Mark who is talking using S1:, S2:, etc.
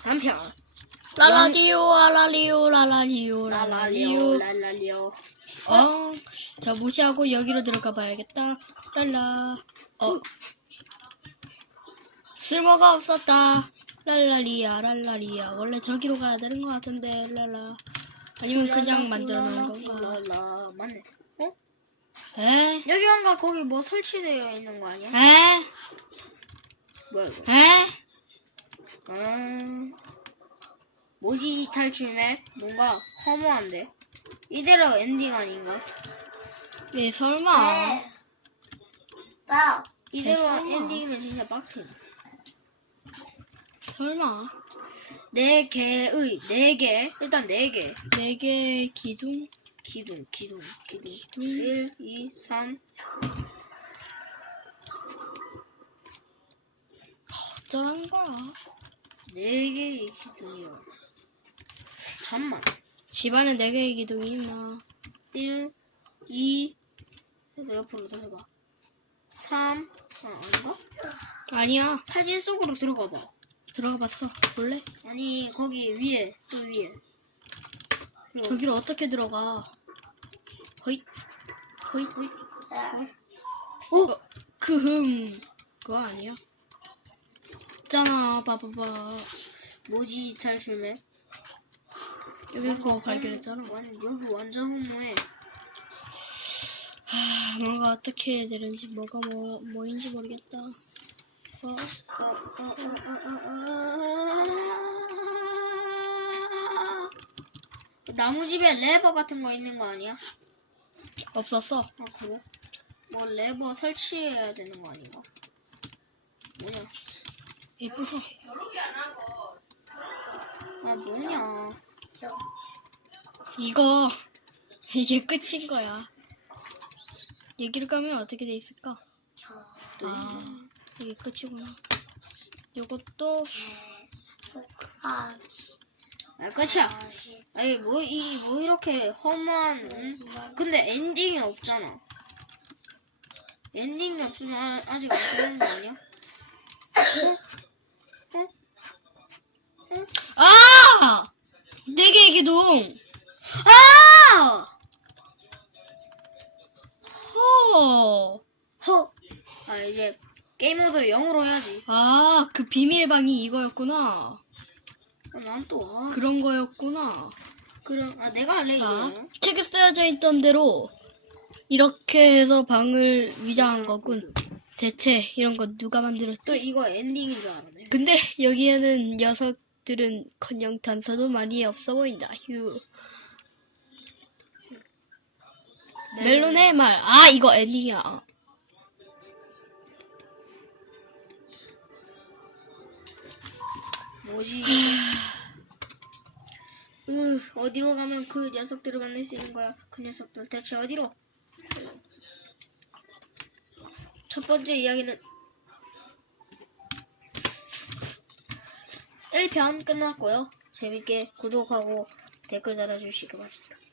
S1: 3편.
S2: 라라리오 라라리오 라라리오
S1: 랄라리오,
S2: 라라리오
S1: 랄라리오.
S2: 어, 저 무시하고 여기로 들어가 봐야겠다. 랄라. 어. 쓸모가 없었다. 랄라리야, 랄라리야. 원래 저기로 가야 되는 것 같은데, 랄라. 아니면 그냥 만들어 놓은 건가?
S1: 랄라. 맞네. 어?
S2: 에?
S1: 여기 한가 거기 뭐 설치되어 있는 거 아니야?
S2: 에?
S1: 뭐야 이거?
S2: 에?
S1: 음. 뭐지 이 탈출맵? 뭔가 허무한데? 이대로 엔딩 아닌가?
S2: 네, 설마.
S3: 나
S1: 이대로
S2: 설마.
S1: 엔딩이면 진짜 빡치네.
S2: 설마.
S1: 네 개의 네 개. 일단 네 개.
S2: 네 개의 기둥?
S1: 기둥, 기둥, 기둥.
S2: 기둥.
S1: 1, 2, 3.
S2: 어쩌라는 거야?
S1: 네 개의 기둥이요. 잠만.
S2: 집안에 네 개의 기둥이 있나?
S1: 1, 2. 해서 옆으로 더 해봐. 3. 아, 아닌가?
S2: 아니야.
S1: 사진 속으로 들어가 봐.
S2: 들어가 봤어. 볼래?
S1: 아니, 거기 위에, 또 위에.
S2: 저기로 어떻게 들어가? 허잇. 허잇.
S1: 호잇, 호잇.
S2: 어? 그 흠. 그거 아니야? 있잖아. 봐봐봐.
S1: 뭐지, 탈출맵?
S2: 여기 그거 발견했잖아.
S1: 완, 여기 완전 허무해.
S2: 하, 뭔가 어떻게 해야 되는지 뭐가 뭐, 뭐인지 모르겠다. 어?
S1: 어, 어, 어, 어, 어, 어. 나무 집에 레버 같은 거 있는 거 아니야?
S2: 없었어.
S1: 아 그래? 뭐 레버 설치해야 되는 거 아닌가? 뭐냐?
S2: 예쁘서.
S1: 아 뭐냐?
S2: 이거, 이게 끝인 거야. 여기를 가면 어떻게 돼 있을까? 아, 이게 끝이구나. 요것도,
S3: 아,
S1: 아 끝이야. 아니 뭐 이 뭐 이렇게? 응? 근데 엔딩이 없잖아. 엔딩이 없으면 아- 아직 안 끝난 거 아니야? 어? 어?
S2: 아! 네 개의 기둥!
S1: 아!
S2: 허!
S1: 허. 아 이제 게임 모드 0으로 해야지.
S2: 아, 그 비밀방이 이거였구나.
S1: 아, 난 또. 아,
S2: 그런 거였구나.
S1: 그럼 아 내가 할래
S2: 자,
S1: 이거는.
S2: 책에 쓰여져 있던 대로 이렇게 해서 방을 위장한 거군. 대체 이런 거 누가
S1: 또
S2: 만들었지?
S1: 이거 엔딩인 줄 알았네.
S2: 근데 여기에는 녀석들은 커녕 단서도 많이 없어 보인다. 휴. 멜론의 말. 아, 이거 엔딩이야.
S1: 뭐지? 으, 어디로 가면 그 녀석들을 만날 수 있는 거야? 그 녀석들 대체 어디로? 첫 번째 이야기는 1편 끝났고요. 재밌게 구독하고 댓글 달아주시기 바랍니다.